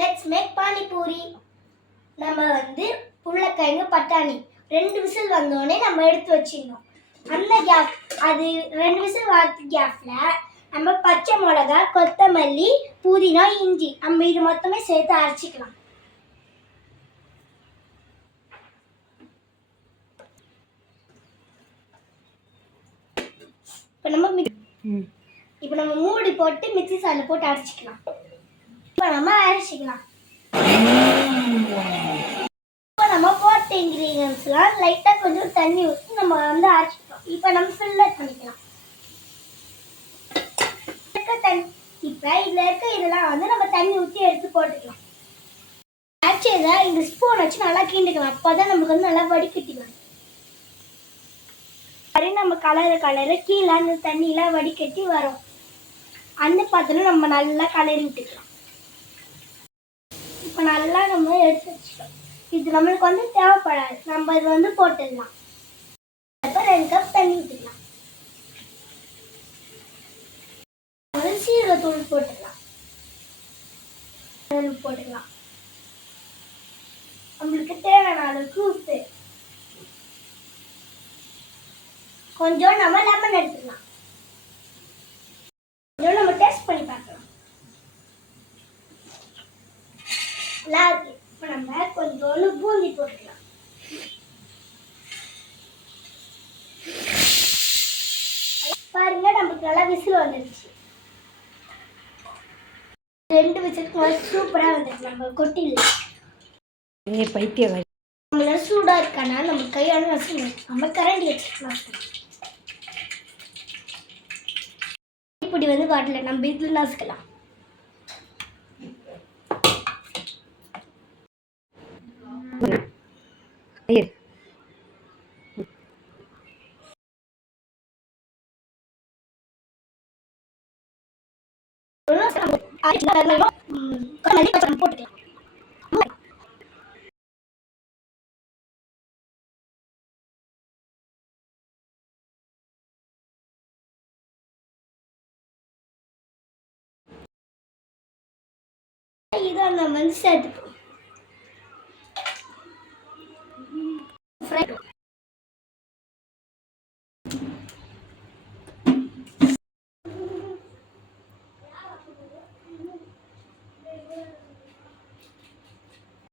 Let's make panipuri. நம்ம வந்து உருளைக்கிழங்கு பட்டாணி 2 விசில் வந்தோடனே நம்ம எடுத்து வச்சிடணும். அந்த கேப் அது 2 விசில் வரது கேப்ல நம்ம பச்சை மிளகா, கொத்தமல்லி, புதினா, இஞ்சி நம்ம இது மொத்தமே சேர்த்து அரைச்சிக்கலாம். இப்போ நம்ம மூடி போட்டு மிக்ஸி சாரில் போட்டு அரைச்சிக்கலாம். இப்போ நம்ம அரைச்சிக்கலாம். இப்போ நம்ம போட்ட இன்க்ரீடியன்ஸ்லாம் லைட்டாக கொஞ்சம் தண்ணி ஊற்றி நம்ம வந்து அரைச்சிக்கலாம். இப்போ நம்ம ஃபில்லர் பண்ணிக்கலாம். இப்போ இதில் இருக்க இதெல்லாம் வந்து நம்ம தண்ணி ஊற்றி எடுத்து போட்டுக்கலாம். ஆக்சுவலா இந்த ஸ்பூன் வச்சு நல்லா கிண்டிக்கலாம். அப்போ தான் நமக்கு வந்து நல்லா வடிகட்டி வரும். அதே நம்ம கலரை கீழே அந்த தண்ணியெலாம் வடிகட்டி வரும். அந்த பாத்திரம் நம்ம நல்லா கலரி விட்டுக்கலாம். இப்போ நல்லா நம்ம எடுத்து வச்சுட்டோம். இது நம்மளுக்கு வந்து தேவைப்படாது. நம்ம இது வந்து போட்டுடலாம். இப்போ 2 கப் தண்ணி ஊற்றிக்கலாம். சீரகத்தூள் போட்டுக்கலாம். நம்மளுக்கு தேவையான அளவுக்கு உப்பு, கொஞ்சம் நம்ம லெமன் எடுத்துக்கலாம். கொஞ்சம் நம்ம டேஸ்ட் பண்ணி பார்க்கலாம். இப்போ நம்ம கொஞ்சோண்டு பூந்தி போட்டுக்கலாம். பாருங்க, நமக்கு நல்லா விசில் வந்துடுச்சு. 2 விசிலுக்கு சூப்பராக வந்துடுச்சு. நம்ம கொட்டிடலாம். பைத்தியம் நம்மள சூடாக இருக்கானா நம்ம கையால வச்சுக்கணும். நம்ம கரண்டி வச்சுக்கலாம். இப்படி வந்து காட்டல நம்ம இதில் நசுக்கலாம். போட்டுக்கலாம். இதை நம்ம வந்து சேர்த்துப்போம்.